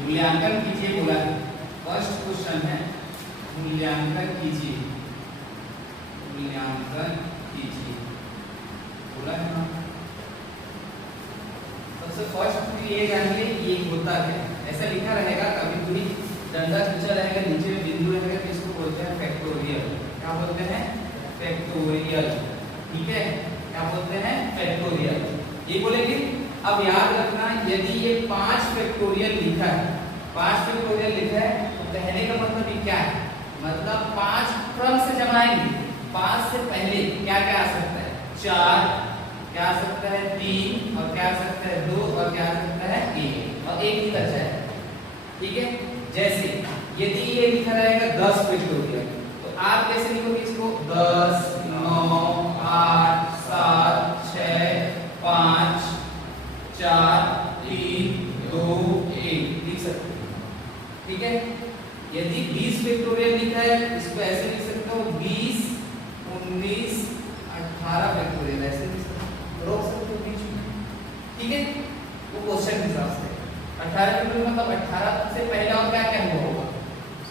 मूल्यांकन कीजिए बोला है। फर्स्ट क्वेश्चन है मूल्यांकन कीजिए, मूल्यांकन कीजिए बोला है ना। सबसे फर्स्ट ये जानिए ये होता है, ऐसा लिखा रहेगा, कभी भी डंडा खींचा रहेगा, नीचे में बिंदु रहेगा, तो इसको बोलते हैं फैक्टोरियल। क्या बोलते हैं? फैक्टोरियल। ठीक है, क्या बोलते हैं? फैक्टोरियल। ये बोलेंगे। अब याद रखना, यदि ये 5 फैक्टोरियल लिखा है, 5 फैक्टोरियल लिखा है, तो कहने का मतलब ये क्या है? मतलब 5 क्रम से जमाएंगे। 5 से पहले क्या क्या आ सकता है? 4, क्या आ सकता है? 3, और क्या आ सकता है? 2, और क्या आ सकता है? 1, और 1 ही बचा है। ठीक है, जैसे यदि ये लिखा रहेगा 10 फैक्टोरियल, तो आप कैसे लिखोगे इसको? 10, 9, 8, 7, 6, 5, 4, 3, 2, 1 लिख सकते हो। ठीक है, यदि 20 फैक्टोरियल लिखा है, इसको ऐसे लिख सकते हो 20, 19, 18 फैक्टोरियल, ऐसे लिख सकते हो, रोक सकते हो बीच में। ठीक है, वो क्वेश्चन के हिसाब से 18 फैक्टोरियल मतलब 18 से पहले और क्या क्या हुआ होगा,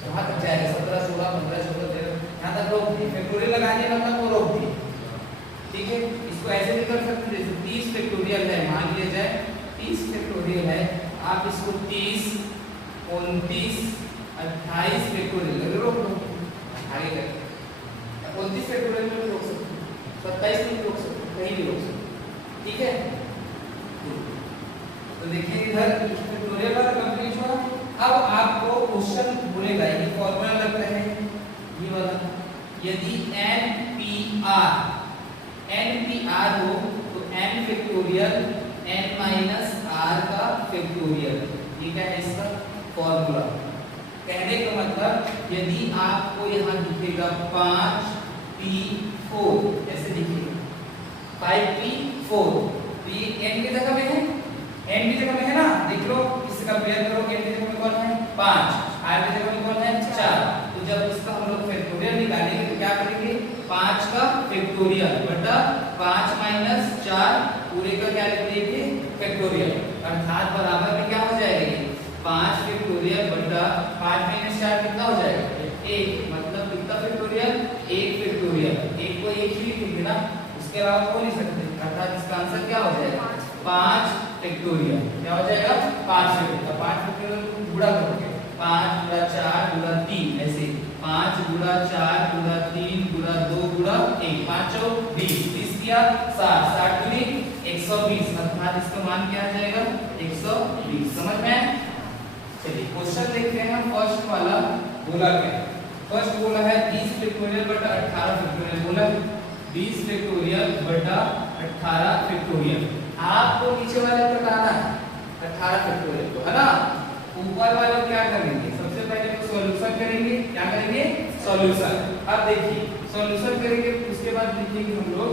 वहां तक जाएगा। 17, 16, 15, 14, 13 यहाँ तक रोक दिए। फैक्टोरियल लगाने मतलब वो रोक दिए। ठीक है, इसको ऐसे भी कर सकते हैं, जैसे 30 फैक्टोरियल है, मान लिया जाए 30 फैक्टोरियल है, आप इसको 30, 29, 28 फैक्टोरियल रोक दो, आगे कर 29 फैक्टोरियल में रोक सकते हो, 27 में रोक सकते हो, कहीं भी रोक सकते हो। ठीक है, तो देखिए इधर फैक्टोरियल वाला कंप्लीट हुआ। अब आपको क्वेश्चन बोलेगा, ये फॉर्मूला लगता है ये वाला, यदि NPR हो तो n factorial n minus r का फैक्टोरियल, ये क्या है इसका फॉर्मूला। कहने का मतलब यदि आपको यहाँ दिखेगा 5p4, ऐसे दिखेगा 5p4, तो ये n की जगह में है, n की जगह में है ना, देख लो इससे कंपेयर करो, n की जगह में कौन है? 5, r की जगह में कौन है? 4। तो जब इसका हम लोग फैक्टोरियल निकालेंगे तो क्या करेंगे? 5 का फैक्टोरियल बटा 5 माइनस 4 पूरे का क्या लिख देंगे? फैक्टोरियल, अर्थात बराबर में क्या हो जाएगा? ये 5 फैक्टोरियल बटा 5 माइनस 4 कितना हो जाएगा? 1, मतलब कितना फैक्टोरियल? 1 फैक्टोरियल। 1 को 1 ही लिखेंगे ना, उसके अलावा कोई नहीं सकते, अर्थात इसका आंसर क्या हो जाएगा? 5 फैक्टोरियल। क्या हो जाएगा? 5 फैक्टोरियल। 5 फैक्टोरियल को गुणा करोगे, 5 गुणा 4 गुणा 3, ऐसे 5 गुणा 4 गुणा 3 गुणा 2 गुणा 1, 5 चौ 20, 20 किया 60, 60 गुनी 120, अर्थात इसका मान क्या आ जाएगा? 120। समझ में? चलिए क्वेश्चन देखते हैं हम। फर्स्ट वाला बोला क्या है? फर्स्ट बोला है 20 फैक्टोरियल बटा 18 फैक्टोरियल, बोला 20 फैक्टोरियल बटा 18 फैक्टोरियल। आपको नीचे वाले तक आना है 18 फैक्टोरियल को, है ना। ऊपर वाले क्या करेंगे? सबसे पहले तो सॉल्यूशन करेंगे। क्या करेंगे? सॉल्यूशन। अब देखिए सॉल्यूशन करेंगे, उसके बाद लिखेंगे हम लोग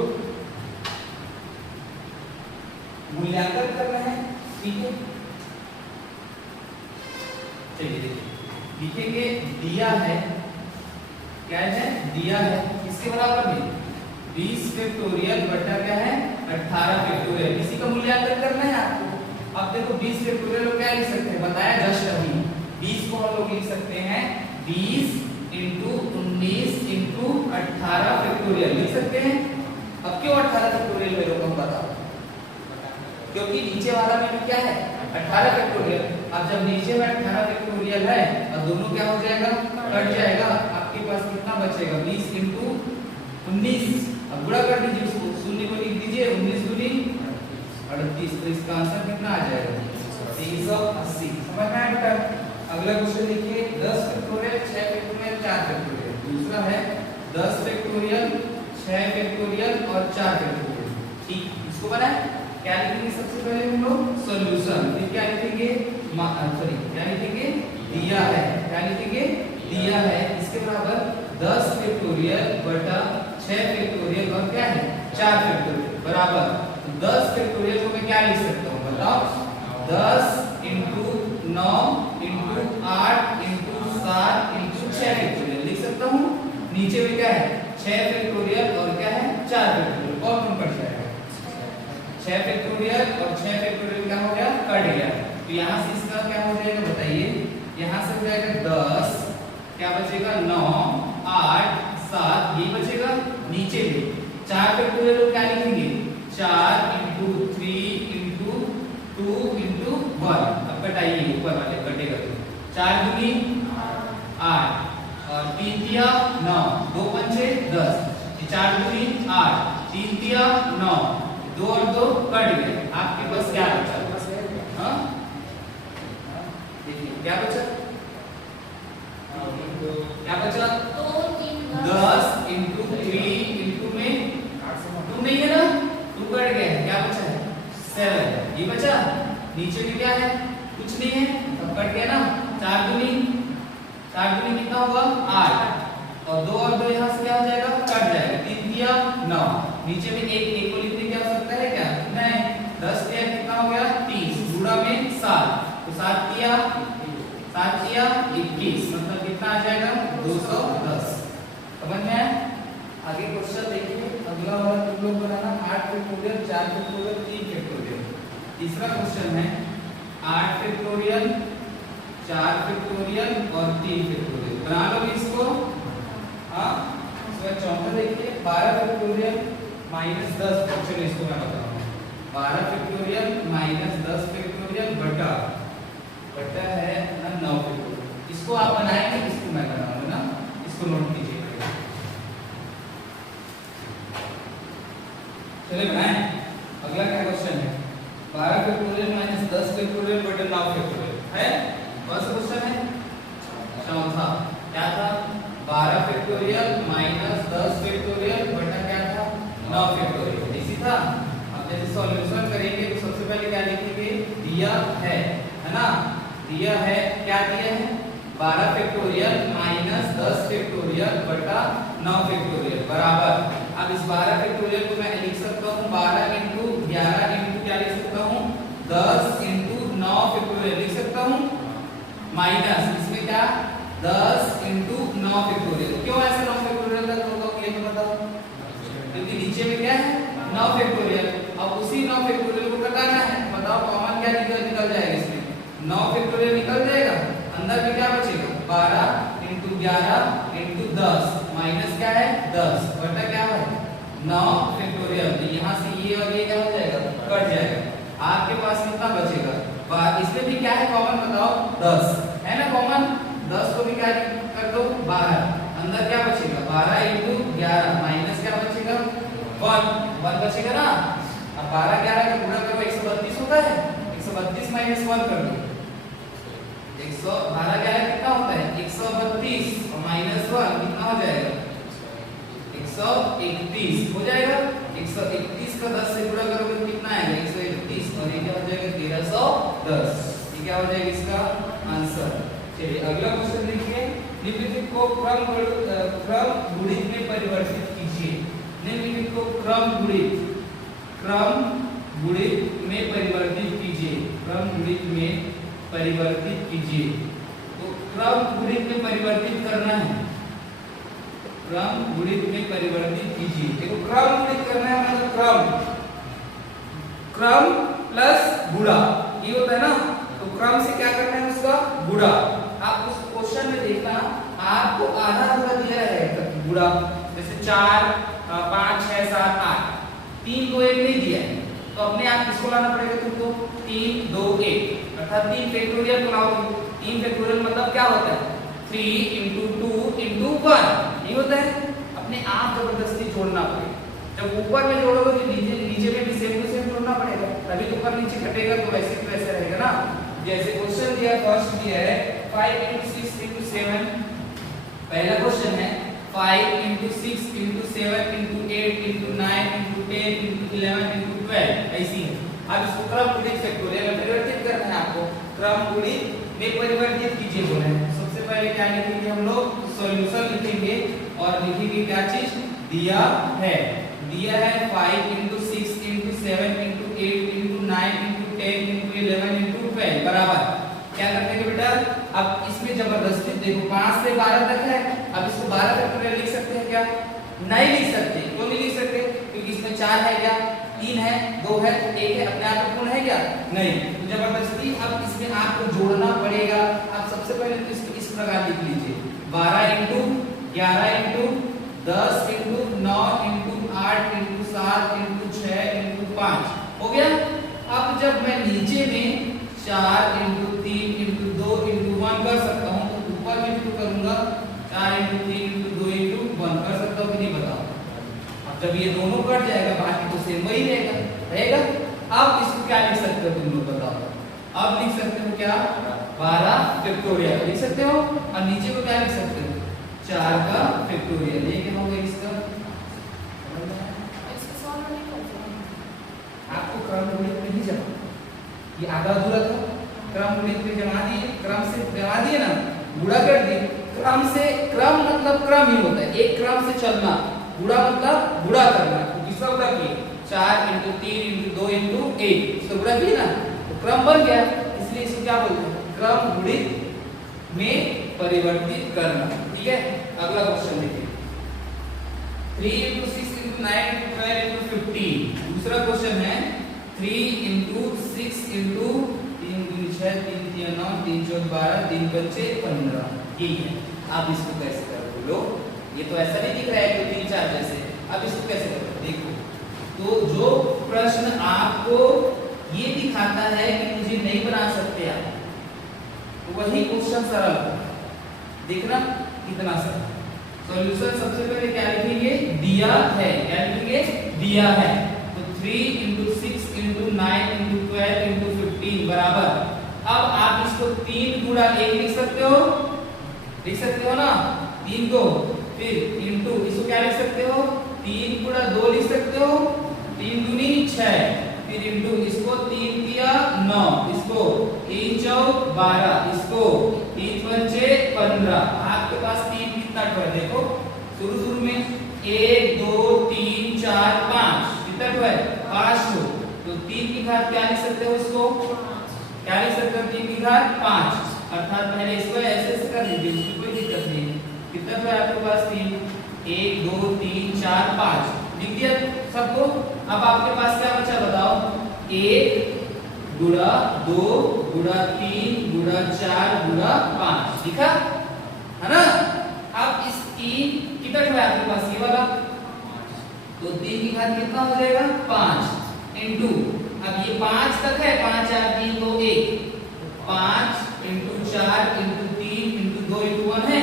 मूल्यांकन करना है। ठीक है, चलिए देखिए लिखेंगे दिया है, क्या है? दिया है इसके बराबर में 20 फैक्टोरियल बटा क्या है? 18 फैक्टोरियल। इसी का मूल्यांकन करना है आपको। अब देखो 20 फैक्टोरियल को क्या लिख सकते हैं? बताया जस्ट अभी 20 को हम लोग लिख सकते हैं 20 इंटू 19 इंटू 18 फैक्टोरियल लिख सकते हैं। अब क्यों 18 फैक्टोरियल में लोग बताओ? क्योंकि नीचे वाला में क्या है? 18 फैक्टोरियल। अब जब नीचे में 18 फैक्टोरियल है और दोनों क्या हो जाएगा? कट जाएगा। आपके पास कितना बचेगा? 20 इंटू 19, अब गुणा कर दीजिए उसको, शून्य को लिख दीजिए, 19 दूनी 38, तो इसका आंसर कितना आ जाएगा? 380। समझ में आया? अगला क्वेश्चन देखिए 10 फैक्टोरियल 6 फैक्टोरियल 4 फैक्टोरियल। दूसरा है 10 फैक्टोरियल 6 फैक्टोरियल और 4 फैक्टोरियल। ठीक, इसको बनाए क्या लिखेंगे? सबसे पहले हम लोग सॉल्यूशन, फिर क्या लिखेंगे? सॉरी क्या लिखेंगे? दिया है। क्या लिखेंगे? दिया है। इसके बराबर 10 फैक्टोरियल बटा 6 फैक्टोरियल और क्या है? 4 फैक्टोरियल बराबर 10 फैक्टोरियल को मैं क्या लिख सकता हूँ? बताओ। 10 into 9 into 8 into 7 into 6 factorial लिख सकता हूँ। नीचे में क्या है? 6 फैक्टोरियल और क्या है? 4 फैक्टोरियल। कौन कट जाएगा? 6 फैक्टोरियल और 6 फैक्टोरियल क्या हो गया? कट गया। तो यहाँ से इसका क्या हो जाएगा बताइए, यहाँ से हो जाएगा 10, क्या बचेगा 9, 8, 7, ये बचेगा नीचे भी 4 फैक्टोरियल लोग क्या लिखेंगे 4 इंटू 3 इंटू 2 इंटू 1। अब कटाइए ऊपर वाले कटेगा तो 4 दूनी 8 और 3 तिया 9, 2 पंचे 10, 4 दूनी 8, 3 तिया 9, 2 और 2 कट गए, आपके पास क्या बचा? हाँ देखिए क्या बचा, क्या बचा 10 इंटू 3 इंटू में 2 नहीं है ना, 2 कट गए, क्या बचा है 7, ये बचा। नीचे भी क्या है कुछ नहीं है, अब कट गया ना, 4 दूनी कितना होगा 8 और 2 और 2 यहाँ से क्या हो जाएगा कट जाएगा, 3 तिया 9, नीचे में एक को लिखने क्या हो सकता है क्या नहीं, 10 तिया कितना हो गया 30, गुणा में 7, तो 7 तिया 21, मतलब कितना आ जाएगा 210। समझ में आया? आगे क्वेश्चन देखिए, अगला वाला तुम लोग बनाना 8 फैक्टोरियल 4 फैक्टोरियल 3 फैक्टोरियल। तीसरा क्वेश्चन है 8 फैक्टोरियल 4 फैक्टोरियल और 3 फैक्टोरियल, बना लो इसको। हाँ इसका चौथा देखिए 12 फैक्टोरियल माइनस 10, चलो इसको मैं बता रहा हूँ, 12 फैक्टोरियल माइनस 10 फैक्टोरियल बटा है ना 9 फैक्टोरियल। इसको आप बनाएंगे, इसको मैं बनाऊंगा ना, इसको नोट कीजिए। चलिए बनाएं। अगला क्या क्वेश्चन है 12 फैक्टोरियल माइनस 10 फैक्टोरियल बटा 9 फैक्टोरियल है, कौन सा क्वेश्चन है चौथा। क्या था 12 फैक्टोरियल माइनस 10 फैक्टोरियल बटा क्या था 9 फैक्टोरियल, इसी था। अब जैसे सॉल्यूशन करेंगे तो सबसे पहले क्या लिखेंगे, दिया है ना, दिया है क्या दिया है 12 फैक्टोरियल माइनस 10 फैक्टोरियल बटा 9 फैक्टोरियल बराबर। अब इस 12 फैक्टोरियल को मैं लिख सकता हूँ 12 इंटू 11 इंटू क्या लिख सकता हूँ 10 इंटू 9 फैक्टोरियल लिख सकता हूँ, माइनस इसमें क्या 10 इंटू 9 फैक्टोरियल। क्यों ऐसा 9 फैक्टोरियल तक होगा ये तो बताओ, क्योंकि नीचे में क्या है 9 फैक्टोरियल। अब उसी 9 फैक्टोरियल को घटाना है, बताओ कॉमन क्या निकल जाएगा, इसमें 9 फैक्टोरियल निकल जाएगा, अंदर में क्या बचेगा 12 इंटू 11 इंटू 10 माइनस क्या है 10 बटा क्या है 9 फैक्टोरियल। तो यहाँ से ये और ये क्या हो जाएगा कट जाएगा, आपके पास कितना बचेगा, इसमें भी क्या है कॉमन बताओ 10 है ना कॉमन, 10 को भी क्या कर दो बाहर, अंदर क्या बचेगा 12 इंटू 11 माइनस क्या बचेगा 1 बचेगा ना। अब 12 11 का गुणा करो 132 होता है, 132 माइनस 1 कर दो, 112 11 कितना होता है 132 और माइनस 1 कितना हो जाएगा 131 हो जाएगा। 131 का 10 से गुणा करोगे तो कितना आएगा 131 और ये क्या हो जाएगा 1310, ये क्या हो जाएगा इसका आंसर। चलिए अगला क्वेश्चन देखिए, निम्नलिखित को क्रम गुणित में परिवर्तित कीजिए। निम्नलिखित को क्रम गुणित में परिवर्तित कीजिए, क्रम गुणित में परिवर्तित कीजिए। तो क्रम गुणित में परिवर्तित करना है, क्रम गुणित में परिवर्तित कीजिए। देखो क्रम गुणित करना है मतलब क्रम प्लस गुणा ये होता है ना, तो क्रम से क्या करना है उसका गुणा। आप उस क्वेश्चन में देखना आपको आधा आधा दिया रहेगा गुणा, जैसे 4 5 6 7 8 3 2 1 नहीं दिया है, तो अपने आप किसको लाना पड़ेगा तुमको 3 2 1 अर्थात 3 फैक्टोरियल को लाओगे। 3 फैक्टोरियल मतलब क्या होता है 3 इंटू 2 इंटू 1 ये होता है, अपने आप जबरदस्ती जोड़ना पड़ेगा। जब ऊपर में जोड़ोगे तो नीचे में भी सेम टू सेम जोड़ना पड़ेगा, तभी तो ऊपर नीचे कटेगा, तो वैसे तो वैसे रहेगा ना। जैसे क्वेश्चन दिया फर्स्ट दिया है 5 इंटू 6 इंटू 7, पहला क्वेश्चन है 5 into 6 into 7 into 8 into 9 into 10 into 11 into 12 ऐसी है। अब इसको क्रम गुणित फैक्टोरियल में परिवर्तित करना है, आपको क्रम गुणित में परिवर्तित कीजिए बोला है। सबसे पहले क्या लिखेंगे हम लोग सॉल्यूशन लिखेंगे और लिखेंगे क्या चीज दिया है 5 into 6 into 7 into 8 into 9 into 10 into 11 into 12 बराबर क्या करते हैं बेटा, अब इसमें जबरदस्ती देखो 5 से 12 तक है, अब इसको 12 फैक्टोरियल लिख सकते हैं क्या, नहीं लिख सकते। क्यों नहीं लिख सकते, क्योंकि इसमें 4 है क्या 3 है 2 है 1 है, अपने आप में पूर्ण है क्या नहीं, तो जबरदस्ती क्योंकि अब इसमें आपको जोड़ना पड़ेगा। आप सबसे पहले तो इसको इस प्रकार लिख लीजिए, 12 into 11 into 10 into 9 into 8 into 7 into 6 into 5 हो गया। अब जब मैं नीचे में 4 इंटू 3 इंटू 2 इंटू 1 कर सकता हूँ, तो ऊपर में भी करूंगा 4 इंटू 3 इंटू 2 इंटू 1 कर सकता हूँ कि नहीं बताओ। अब जब ये दोनों कट जाएगा बाकी तो सेम वही रहेगा। अब इसको क्या लिख सकते हो तुम लोग बताओ। अब लिख सकते हो क्या, 12 फैक्टोरियल लिख सकते हो, और नीचे को क्या लिख सकते हो, 4 का फैक्टोरियल। ये क्या होगा इसका, आपको क्रम गणित में ही जमा, ये आधा अधूरा था, क्रम गणित में जमा दिए, क्रम से जमा दिए ना, गुणा कर दिए। क्रम से, क्रम मतलब क्रम ही होता है, एक क्रम से चलना, गुणा मतलब गुणा करना। तो किसका गुणा किए, 4 इंटू 3 इंटू 2 इंटू 1, इसका गुणा किए ना, तो क्रम बन गया। इसलिए इसको क्या बोलते हैं, क्रम गुणित में परिवर्तित करना। ठीक है, अगला क्वेश्चन देखिए, 3 इंटू 6 इंटू 9 इंटू 12 इंटू 15। दूसरा क्वेश्चन है 3 इंटू 6 इंटू 3 दूनी 6 3 3 9 3 4 12 3 5 15। ठीक है, आप इसको कैसे करोगे बोलो, ये तो ऐसा नहीं दिख रहा है कि 3 4 जैसे। अब इसको कैसे करोगे देखो, तो जो प्रश्न आपको ये दिखाता है कि मुझे नहीं बना सकते आप, तो वही क्वेश्चन सरल देखना कितना सरल। सॉल्यूशन सबसे पहले क्या लिखेंगे, दिया है, क्या लिखेंगे, दिया है। तो 3 इंटू 6 इंटू 9 इंटू 12 इंटू 15 बराबर, अब आप इसको 3 गुणा 1 लिख सकते हो ना, 3 को, फिर इंटू इसको क्या लिख सकते हो, 3 गुणा 2 लिख सकते हो, 3 दूनी 6, फिर इंटू इसको 3 किया 9, इसको 3 चौक 12, इसको 3 पंचे 15। आपके पास 3 कितना है देखो, शुरू में 1 2 3 4 5 कितना है, 5 हो, तो 3 की घात क्या लिख सकते हो, इसको क्या लिख सकते हो, 3 की घात 5, अर्थात पहले इसको ऐसे कर लीजिए, उसकी कोई दिक्कत नहीं है। कितना है आपके पास 3, 1 2 3 4 5 लिख दिया सबको। अब आपके पास क्या बचा बताओ, 1 गुणा 2 गुणा 3 गुणा 4 गुणा 5 लिखा है ना। अब इस 3 कितना है आपके पास, ये वाला, तो 3 की घात कितना हो जाएगा, 5 इंटू, अब ये 5 तक है, 5 4 3 2 1, 5 इंटू 4 इंटू 3 इंटू 2 इंटू 1 है,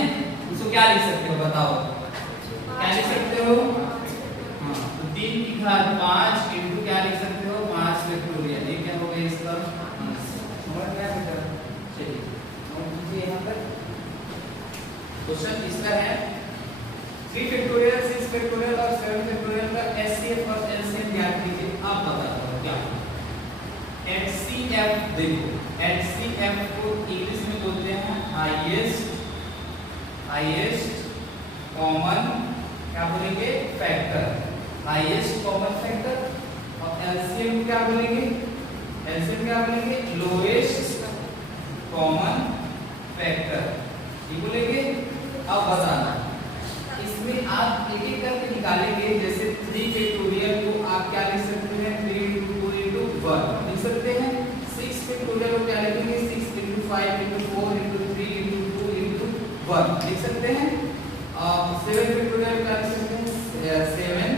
इसको क्या लिख सकते हो बताओ, क्या लिख सकते हो, हाँ, तो 3 की घात 5 इंटू क्या लिख सकते हो, 5 फैक्टोरियल। ये क्या हो गया इसका, समझ में आया बेटा, चलिए नोट कीजिए यहाँ पर। क्वेश्चन तीसरा है 3 फैक्टोरियल 6 फैक्टोरियल और 7 फैक्टोरियल का एचसीएफ और एलसीएम ज्ञात कीजिए। आप बता दो क्या एचसीएफ, देखो एचसीएफ को इंग्लिश में बोलते हैं हाईएस्ट कॉमन, क्या बोलेंगे, फैक्टर, हाईएस्ट कॉमन फैक्टर। और एलसीएम क्या बोलेंगे, एलसीएम क्या बोलेंगे, लोएस्ट कॉमन फैक्टर, ये बोलेंगे। अब बताना, इसमें आप एक एक करके निकालेंगे। जैसे 3 फैक्टोरियल को आप क्या लिख सकते हैं, 3 इंटू 2 इंटू 1 लिख सकते हैं। 6 फैक्टोरियल को क्या लिखेंगे, 6 into 5 into 4 into 3 into 2 into 1 लिख सकते हैं। 7 फैक्टोरियल क्या लिख सकते हैं, 7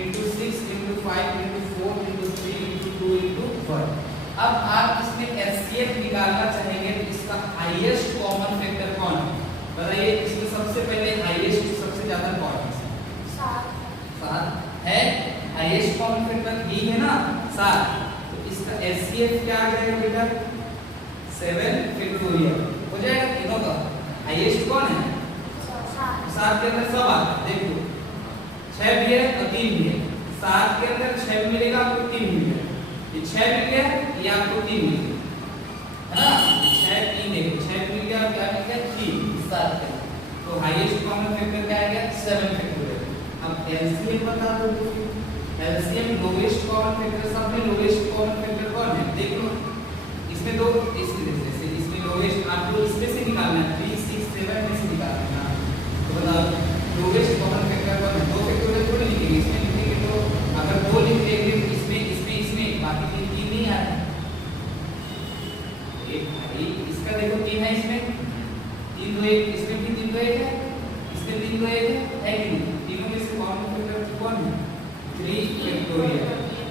into 6 into 5 into 4 into 3 into 2 into 1। अब आप इसमें एचसीएफ निकालना चाहेंगे, तो इसका हाईएस्ट कॉमन फैक्टर कौन है बताइए। इसमें सबसे पहले हाईएस्ट, सबसे ज्यादा कौन है, 7 है, हाईएस्ट कॉमन फैक्टर यही है ना 7। तो इसका एचसीएफ क्या आ जाएगा बेटा, 7 फैक्टोरियल हो जाएगा। तीनों का हाईएस्ट कौन है, 7 के अंदर सब आता है, देखो 6 भी है और 3 भी है, 7 के अंदर 6 मिलेगा आपको, 3 मिलेगा, ये 6 मिल गया, ये आपको 3 मिल गया है ना, 6 3 देखो 6 मिल गया, क्या मिल गया 3 7 के। तो हाईएस्ट कॉमन फैक्टर क्या आ गया, 7 फैक्टोरियल। अब एलसीएम बता दो, एलसीएम लोएस्ट कॉमन फैक्टर, सब में लोएस्ट कॉमन फैक्टर कौन है, देख लो इसमें दो, इसमें लोएस्ट आपको इसमें से निकालना है, 3 6 7 में से निकालना है। तो बताओ लोएस्ट कॉमन फैक्टर कौन है, 2 फैक्टोरियल थोड़ी लिखेंगे, इसमें लिखेंगे, तो अगर 2 लिख देंगे तो इसमें बाकी 3 नहीं आ रहा। एक भाई इसका देखो 3 है, इसमें 3 2 1, इसमें भी 3 2 1 है, इसमें 3 2 1 है कि नहीं? तीनों में से कॉमन फैक्टर कौन है? 3 फैक्टोरियल।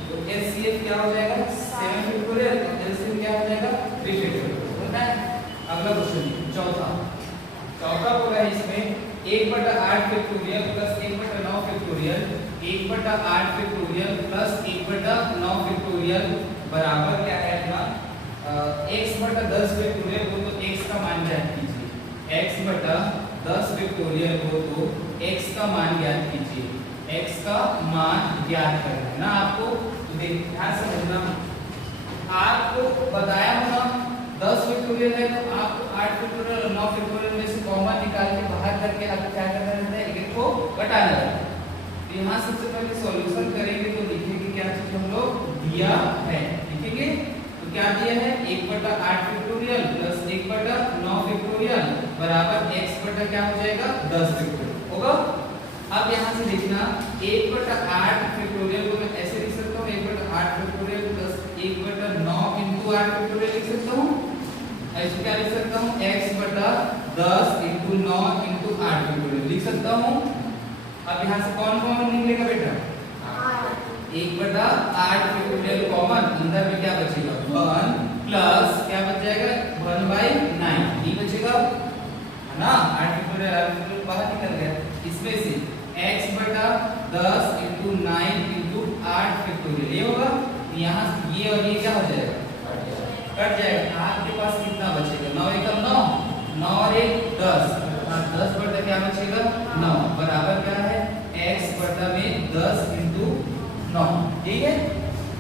तो एचसीएफ क्या हो जाएगा? 7 फैक्टोरियल। एलसीएम क्या हो जाएगा? 3 फैक्टोरियल। होता है। अगला क्वेश्चन चौथा बोला है इसमें 1/8 factorial plus 1/9 factorial, 1/8 factorial plus 1/9 factorial बराबर क्या है अपना x/10 फैक्टोरियल को तो x का मान ज्ञात कीजिए। x/10 फैक्टोरियल को तो x का मान ज्ञात कीजिए। x का मान ज्ञात करना है ना आपको। तो देखिए ध्यान से समझना, आपको बताया होगा 10 फैक्टोरियल है तो आपको 8 फैक्टोरियल और 9 फैक्टोरियल में से कॉमन निकाल के बाहर करके आपको क्या करना रहता है? एक को घटाना रहता है। तो यहाँ सबसे पहले सॉल्यूशन करेंगे तो लिखेंगे क्या चीज हम लोग दिया है, लिखेंगे तो क्या दिया है? 1/8 फैक्टोरियल प्लस 1/9 फैक्टोरियल बराबर x बटा क्या हो जाएगा? 10 फैक्टोरियल होगा। अब यहाँ से देखना 1/8 फैक्टोरियल को मैं ऐसे लिख सकता हूँ 1/8 फैक्टोरियल प्लस 1/9 इंटू 8 फैक्टोरियल लिख सकता हूँ। ऐसे क्या लिख सकता हूँ? x/10 इंटू 9 इंटू 8 फैक्टोरियल लिख सकता हूँ। अब यहाँ से कौन कॉमन निकलेगा बेटा? 1/8 फैक्टोरियल कॉमन, अंदर में क्या बचेगा? 1 प्लस क्या बच जाएगा? 1/9 ये बचेगा है ना। 8 फैक्टोरियल बाहर निकल गया। इसमें से x/10 इंटू 9 इंटू 8 फैक्टोरियल ये होगा। यहाँ ये और ये क्या हो जाएगा? कट जाएगा। आपके पास कितना बचेगा? 9 × 9, 9 और 1 10, 10 बटा क्या बचेगा? 9 बराबर क्या है? x बटा में 10 इंटू 9, ठीक है।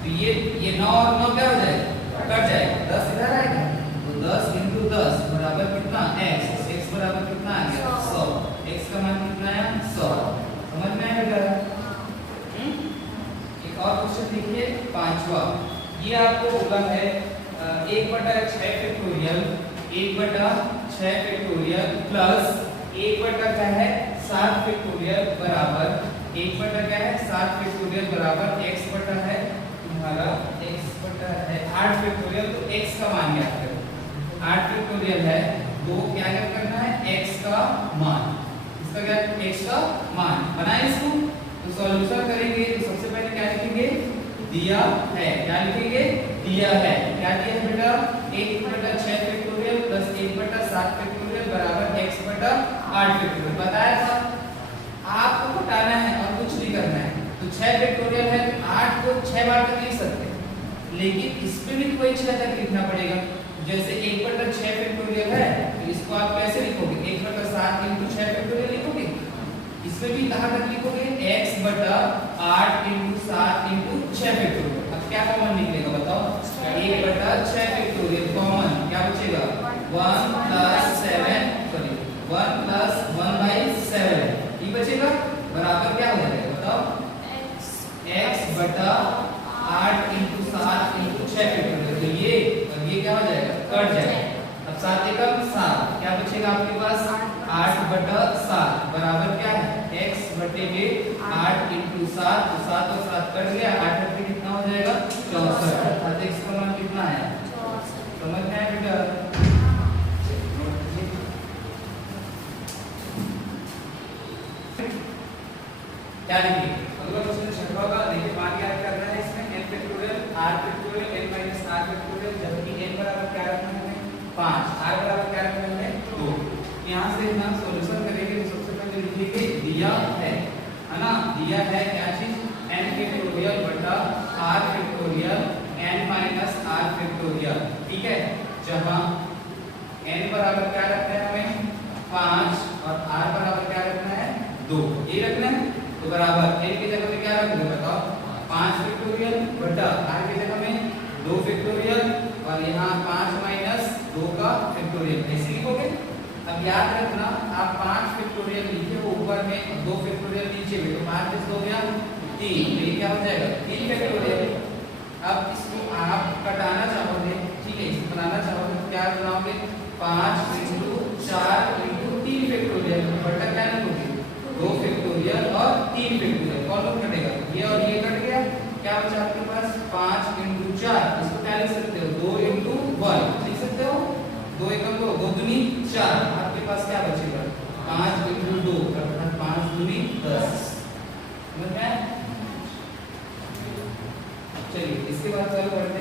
तो ये 9 और 9 क्या हो जाएगा? कट जाएगा। 10 इधर आएगा तो 10 इंटू 10 बराबर कितना? x बराबर कितना आ गया? 100। x का मान कितना है? 100। समझ में आया बेटा? एक और क्वेश्चन देखिए पांचवा। ये आपको बोला है 1/6 फैक्टोरियल 1/6 फैक्टोरियल प्लस 1/ क्या है? 7 फैक्टोरियल बराबर 1/ क्या है? 7 फैक्टोरियल बराबर x बटा है तुम्हारा x बटा है 8 फैक्टोरियल। तो x का मान ज्ञात करो। 8 फैक्टोरियल है तो क्या ज्ञात करना है? x का मान। इसका क्या? x का मान बनाए इसको। तो सॉल्यूशन करेंगे तो सबसे पहले क्या लिखेंगे? दिया है। क्या लिखेंगे? दिया है। क्या दिया है बेटा? 1/6 फैक्टोरियल प्लस 1/7 फैक्टोरियल बराबर x बटा 8 फैक्टोरियल बताया था। आपको घटाना है और कुछ नहीं करना है। तो 6 फैक्टोरियल है 8 को 6 बार तक लिख सकते हैं, लेकिन इसमें भी कोई 6 तक लिखना पड़ेगा। जैसे 1/6 फैक्टोरियल है तो इसको आप कैसे लिखोगे? 1/7 इंटू 6 फैक्टोरियल लिखोगे। इसमें भी कहाँ तक लिखोगे? x बटा 8 इंटू 7 इंटू 6 फैक्टोरियल। अब क्या कॉमन निकलेगा बताओ? 1/6 फैक्टोरियल कॉमन क्या बचेगा? 1 प्लस 7 सॉरी 1 प्लस 1/7 ये बचेगा बराबर क्या हो जाएगा बताओ? x बटा 8 इंटू 7 इंटू 6 फैक्टोरियल। तो ये और ये क्या हो जाएगा? कट जाएगा। अब 7 एकम 7 क्या बचेगा आपके पास? 8/7 बराबर क्या है? x बटे में 8 इंटू 7 तो 7 और 7 कट गया। 8 बटे कितना हो जाएगा? 64। अर्थात x का मान कितना आया? समझ में आया बेटा? क्या लिखिए? अगला क्वेश्चन छठा होगा। देखिए मान याद करना है इसमें n factorial r factorial n minus r factorial, जबकि n बराबर क्या रखना है? 5, r बराबर क्या रखना है? 2। यहाँ से हम सॉल्यूशन करेंगे तो सबसे पहले लिखेंगे दिया है ना। दिया है क्या चीज? n फैक्टोरियल बटा r factorial n minus r factorial, ठीक है। जहाँ n बराबर क्या रखना है हमें? 5 और r बराबर क्या रखना है? 2 ये रखना है। तो बराबर n की जगह पे क्या रखोगे बताओ? 5 फैक्टोरियल बटा r की जगह में 2 फैक्टोरियल और यहाँ 5 माइनस 2 का फैक्टोरियल ऐसे लिखोगे। अब याद रखना आप 5 फैक्टोरियल लिखे हो ऊपर में और 2 फैक्टोरियल नीचे में, तो 5 प्लस 2 हो गया 3। ये क्या हो जाएगा? 3 फैक्टोरियल। अब इसको आप कटाना चाहोगे, ठीक है, इसको बनाना चाहोगे तो क्या बनाओगे? 5 इंटू 4 इंटू 3 फैक्टोरियल बटा क्या लिखोगे? 2 फैक्टोरियल और 3 फैक्टोरियल। कौन कौन कटेगा? ये और ये कट गया। क्या बचा आपके पास? 5 इंटू 4 इसको क्या लिख सकते हो? 2 इंटू 1 लिख सकते हो। 5 इंटू 2 अर्थात 5 दूनी 10। समझ में आया? चलिए इसके बाद चालू करते हैं।